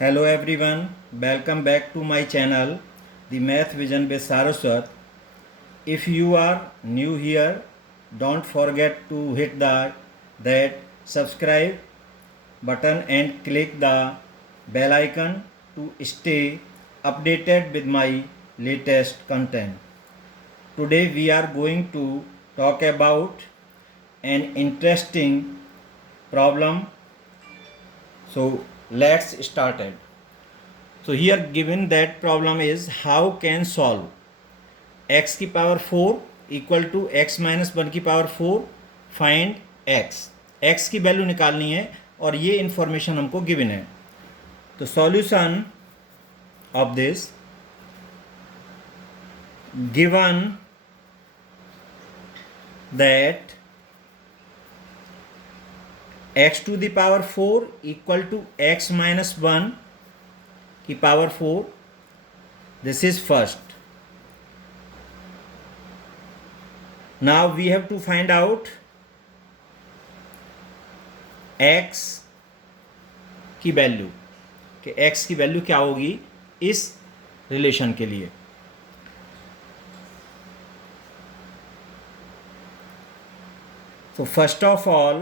Hello everyone, welcome back to my channel, The Math Vision with Saraswat. If you are new here, don't forget to hit that subscribe button and click the bell icon to stay updated with my latest content. Today we are going to talk about an interesting problem. So let's start it. So here given that problem is how can solve x की power 4 equal to x minus one की power 4 find x की value निकालनी है और ये information हमको given है. तो solution of this given that x to the power 4 equal to x minus one की power 4. This is first. Now we have to find out x की वैल्यू कि x की वैल्यू क्या होगी इस रिलेशन के लिए. So first of all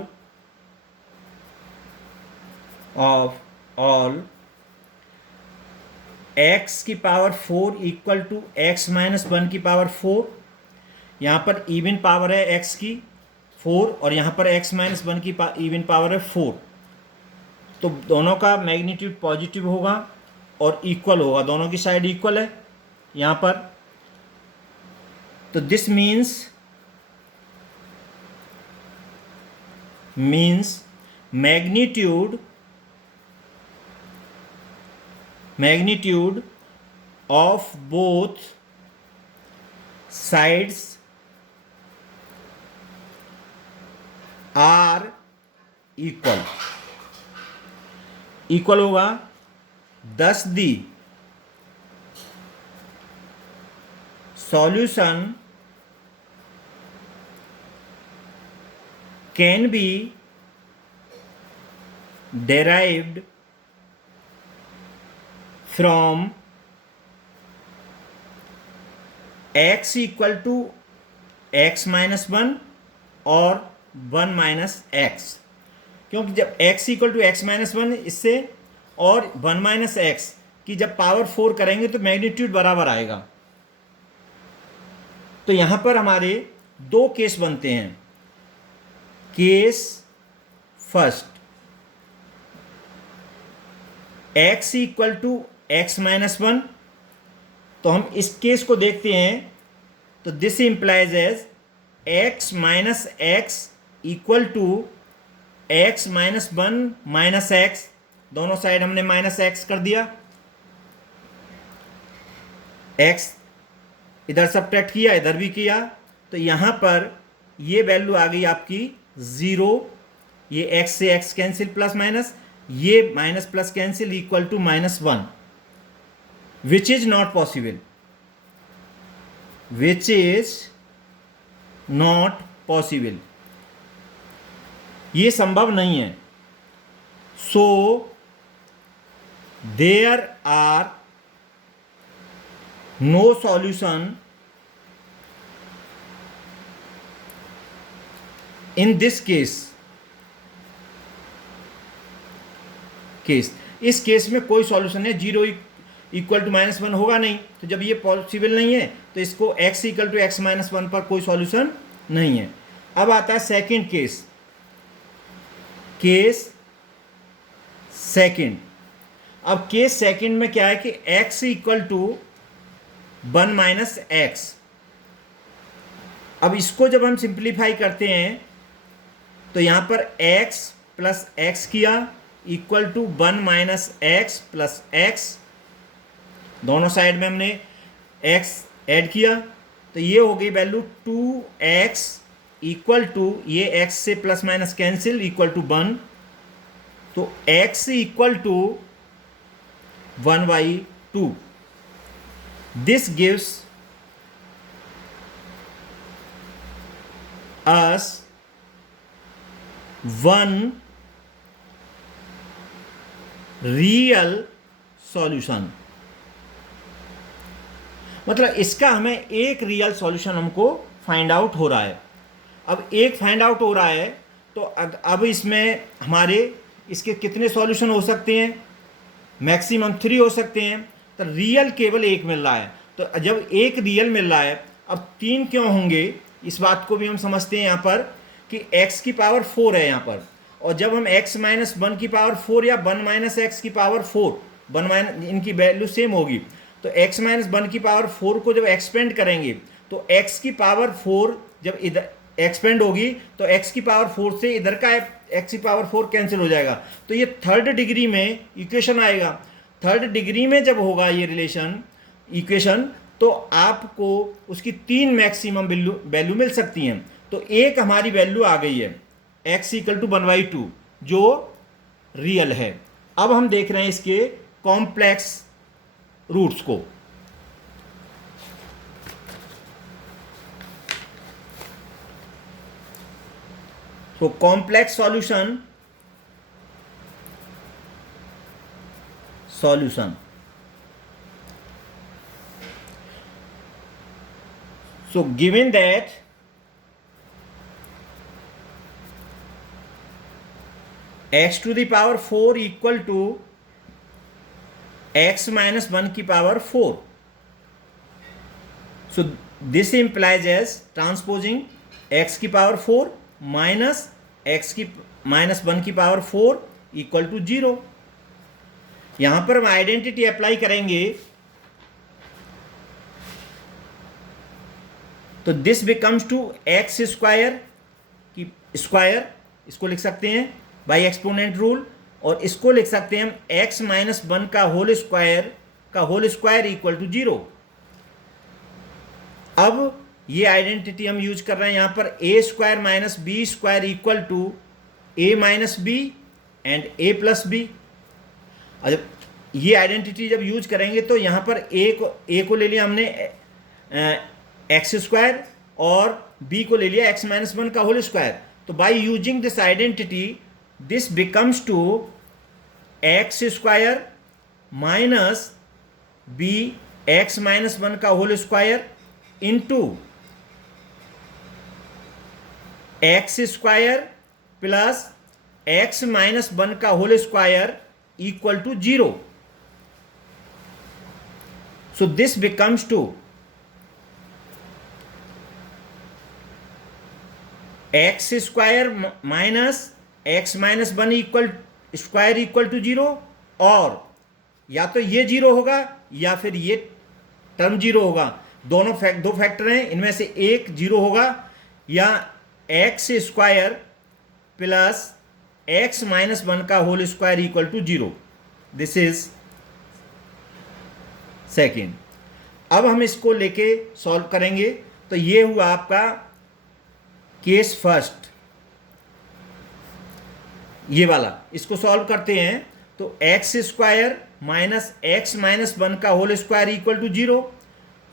x की power 4 equal to x minus one की पावर 4. यहाँ पर इवन पावर है x की 4 और यहाँ पर x माइनस वन की इवन पावर है 4. तो दोनों का मैग्नीट्यूड पॉजिटिव होगा और इक्वल होगा, दोनों की साइड इक्वल है यहाँ पर. तो this means magnitude of both sides are equal होगा. This the solution can be derived from x equal to x minus one और 1 माइनस एक्स. क्योंकि जब x equal to x minus one इससे और 1 माइनस एक्स की जब power 4 करेंगे तो मैग्नीट्यूड बराबर आएगा. तो यहां पर हमारे दो केस बनते हैं. Case first, x equal to x minus one. तो हम इस केस को देखते हैं. तो this implies as x minus x equal to x minus one minus x. दोनों साइड हमने माइनस एक्स कर दिया. x इधर सब्ट्रैक्ट किया, इधर भी किया. तो यहां पर ये वैल्यू आ गई आपकी 0. ये x से x कैंसिल प्लस माइनस, ये minus plus cancel equal to minus one, which is not possible. ये संभव नहीं है. So there are no solution in this case. इस केस में कोई सॉल्यूशन है. 0 इक्वल टू माइनस वन होगा नहीं. तो जब ये पॉसिबल नहीं है तो इसको x equal to x minus one पर कोई सॉल्यूशन नहीं है. अब आता है सेकंड केस सेकंड. अब केस सेकंड में क्या है कि x equal to 1 minus x. अब इसको जब हम सिंप्लीफाई करते हैं तो यहां पर x प्लस एक्स किया equal to 1 minus x plus x. दोनों साइड में हमने x ऐड किया. तो ये हो गई वैल्यू 2x इक्वल टू ये x से plus minus cancel equal to 1. तो x equal to 1/2. This gives us 1 real solution, मतलब इसका हमें एक रियल सॉल्यूशन हमको फाइंड आउट हो रहा है। अब एक फाइंड आउट हो रहा है तो अब इसमें हमारे इसके कितने सॉल्यूशन हो सकते हैं? मैक्सिमम 3 हो सकते हैं। तो रियल केवल एक मिल रहा है, तो जब एक रियल मिल रहा है, अब 3 क्यों होंगे? इस बात को भी हम समझते हैं यहाँ पर कि x की पावर 4 है यहाँ पर, और जब हम x माइनस 1 की पावर 4 या 1 माइनस एक्स की पावर 4, 1 माइनस इनकी वैल्यू सेम होगी, तो x माइनस 1 की पावर 4 को जब एक्सपेंड करेंगे तो x की पावर 4 जब इधर एक्सपेंड होगी तो x की पावर 4 से इधर का x की पावर 4 कैंसिल हो जाएगा, तो ये थर्ड डिग्री में इक्वेशन आएगा। थर्ड डिग्री में जब होगा ये रिलेशन इक्वेशन, तो आपको उसकी 3 मैक्सिमम वैल्यू मिल सकती हैं। तो एक हमारी वैल्यू आ गई है x इक्वल टू 1/2 जो रियल है। अब हम देख रहे हैं इसके कॉम्प्लेक्स रूट्स को। तो complex solution so given that x to the power 4 equal to x minus 1 की power 4, so this implies as transposing x की पावर 4 माइनस x की माइनस 1 की पावर 4 इक्वल टू 0। यहां पर हम आइडेंटिटी अप्लाई करेंगे तो this becomes to x square की स्क्वायर, इसको लिख सकते हैं बाय एक्सपोनेंट रूल, और इसको लिख सकते हैं हम x माइनस 1 का होल स्क्वायर इक्वल टू 0। अब ये आइडेंटिटी हम यूज कर रहे हैं यहां पर a square minus B square equal to a minus B and a plus B. जब ये आइडेंटिटी जब यूज करेंगे तो यहां पर a को ले लिया हमने एक्स स्क्वायर और b को ले लिया x माइनस 1 का होल स्क्वायर। तो by using this identity this becomes to x square minus b x minus 1 का whole square into x square plus x minus 1 का whole square equal to 0। So this becomes to x square minus x minus 1 equal square equal to 0, और या तो ये 0 होगा या फिर ये टर्म 0 होगा। दो फैक्टर हैं, इनमें से एक 0 होगा, या x square plus x minus 1 का whole square equal to 0। This is second. अब हम इसको लेके सॉल्व करेंगे। तो ये हुआ आपका केस फर्स्ट, ये वाला। इसको सॉल्व करते हैं तो x square minus x minus 1 का whole square equal to 0।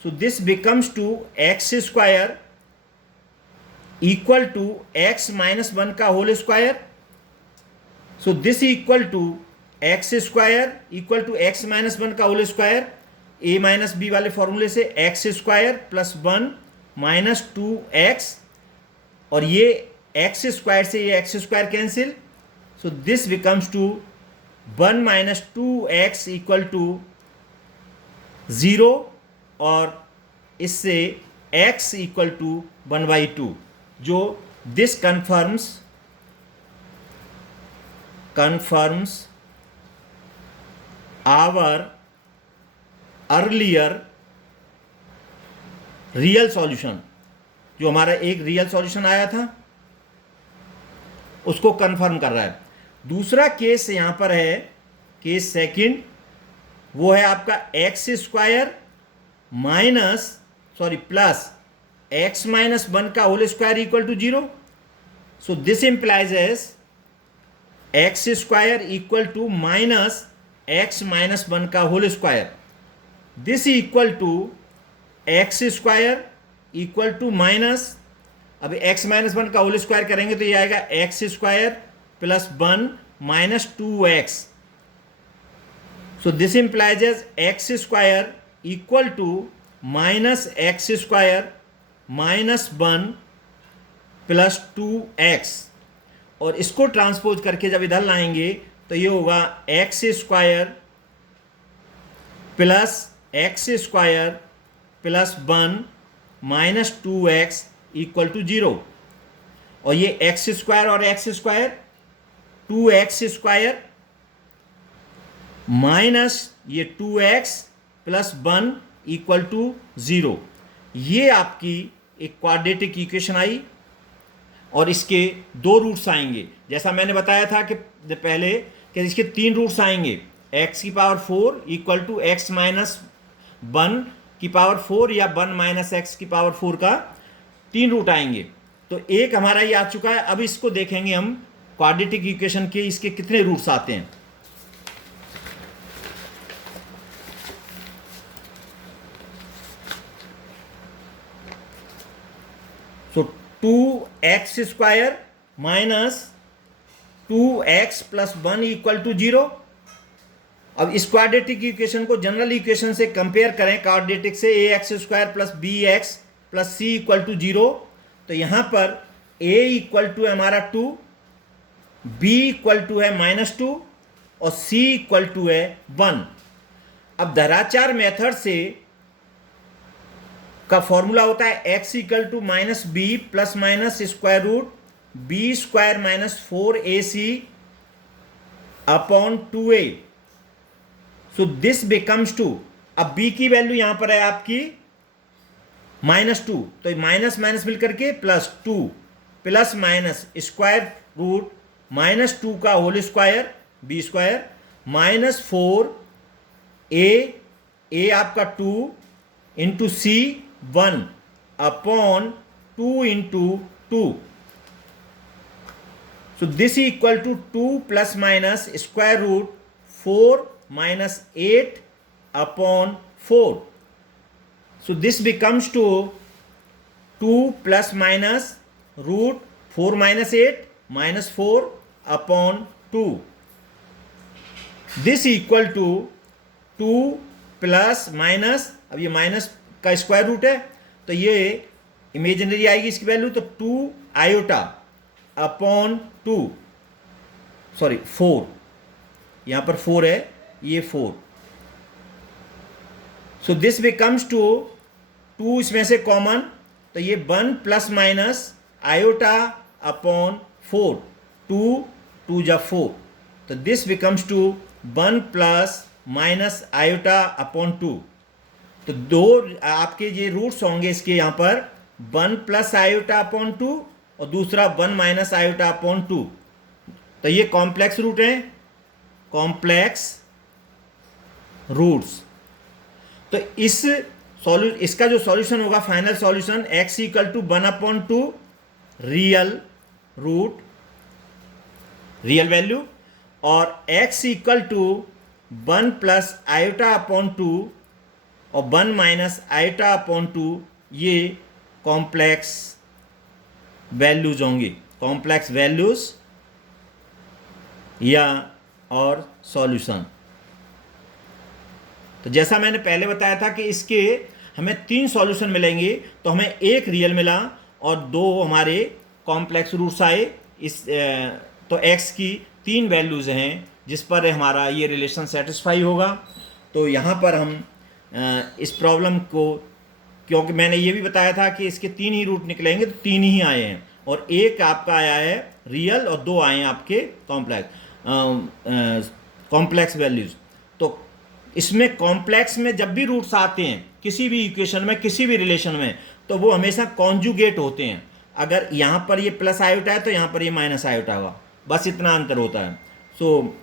So this becomes to x square equal to x minus 1 का whole square. So this equal to x square equal to x minus 1 का whole square, A minus B वाले फॉर्मूले से x square plus 1 minus 2x, और ये x square से ये x square cancel. So this becomes to 1 minus 2x equal to 0, और इससे x इक्वल टू 1/2, जो this confirms our earlier real solution. जो हमारा एक रियल सॉल्यूशन आया था उसको कंफर्म कर रहा है। दूसरा केस यहां पर है, केस सेकंड, वो है आपका x square plus x minus 1 का whole square equal to 0। So this implies as x square equal to minus x minus 1 का whole square. This equal to x square equal to minus, अब x minus 1 का whole square करेंगे तो ये आएगा x square plus 1 minus 2x। So this implies as x square equal to minus x square minus 1 plus 2x, और इसको transpose करके जब इधर लाएंगे तो ये होगा x square plus 1 minus 2x equal to 0, और ये एक्स स्क्वायर और x square 2x square minus ये 2x प्लस 1 इक्वल टू 0, ये आपकी एक क्वाड्रेटिक इक्वेशन आई, और इसके दो रूट्स आएंगे। जैसा मैंने बताया था कि पहले कि इसके 3 रूट्स आएंगे, x की power 4 equal to x minus 1 की पावर 4 या 1 माइनस एक्स की पावर 4 का 3 रूट आएंगे। तो एक हमारा ये आ चुका है। अब इसको देखेंगे हम क्वाड्रेटिक इक्वेशन के इसके कितने रूट्स आते हैं। So 2x square minus 2x plus 1 equal to 0। अब इस क्वाड्रेटिक इक्वेशन को जनरल इक्वेशन से कंपेयर करें, क्वाड्रेटिक से ax square plus bx plus c equal to 0। तो यहाँ पर a इक्वल टू है हमारा 2, b इक्वल टू है -2 और c इक्वल टू है 1। अब धराचार मेथड से का फॉर्मूला होता है x equal to minus B plus minus square root B square minus 4ac upon 2a। So this becomes 2। अब b की वैल्यू यहां पर है आपकी -2, तो माइनस माइनस मिलकर के +2 प्लस माइनस स्क्वायर रूट -2 का whole square B square minus 4a आपका 2 into C 1 upon 2 into 2। So this equal to 2 plus minus square root 4 minus 8 upon 4। So this becomes to 2 plus minus root 4 minus 8 minus 4 upon 2. This equal to 2 plus minus, अब ये minus का square root है तो ये imaginary आएगी इसकी value, तो 2 iota upon 2, sorry 4, यहाँ पर 4 है, ये 4। सो दिस बिकम्स टू 2 इसमें से कॉमन, तो ये 1 प्लस माइनस आयोटा अपॉन 4, 2 जा 4, तो this becomes to 1 plus minus iota upon 2। तो दो आपके ये रूट्स होंगे इसके यहाँ पर 1 प्लस आयोटा अपॉन 2 और दूसरा 1 माइनस आयोटा अपॉन 2। तो ये कॉम्प्लेक्स रूट हैं, कॉम्प्लेक्स रूट्स। तो इसका जो सॉल्यूशन होगा final solution x equal to 1/2 real root real value और x equal to 1 plus iota upon 2 और 1 माइनस आयोटा अपॉन 2, ये कॉम्प्लेक्स वैल्यूज होंगे, कॉम्प्लेक्स वैल्यूज या और सॉल्यूशन। तो जैसा मैंने पहले बताया था कि इसके हमें 3 सॉल्यूशन मिलेंगे, तो हमें एक रियल मिला और 2 हमारे कॉम्प्लेक्स रूट्स आए। तो x की 3 वैल्यूज़ हैं जिस पर हमारा ये रिलेशन सेटिस्फाई होगा। तो यहाँ पर हम इस प्रॉब्लम को, क्योंकि मैंने ये भी बताया था कि इसके 3 ही रूट निकलेंगे, तो 3 ही आए हैं और एक आपका आया है रियल और 2 आए हैं आपके कॉम्प्लेक्स वैल्यूज़। तो इसमें कॉम्प्लेक्स में जब भी रूट्स आते हैं किसी भी इक्वेशन में, किसी भी रिलेशन में, तो वो हमेशा कॉन्जुगेट होते हैं। अगर यहाँ पर ये प्लस आयोटा है तो यहाँ पर ये माइनस आयोटा होगा, बस इतना अंतर होता है। So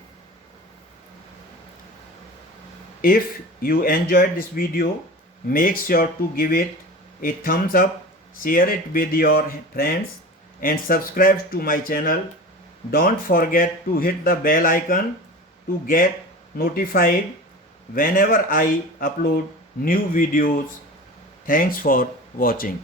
if you enjoyed this video, make sure to give it a thumbs up, share it with your friends and subscribe to my channel. Don't forget to hit the bell icon to get notified whenever I upload new videos. Thanks for watching.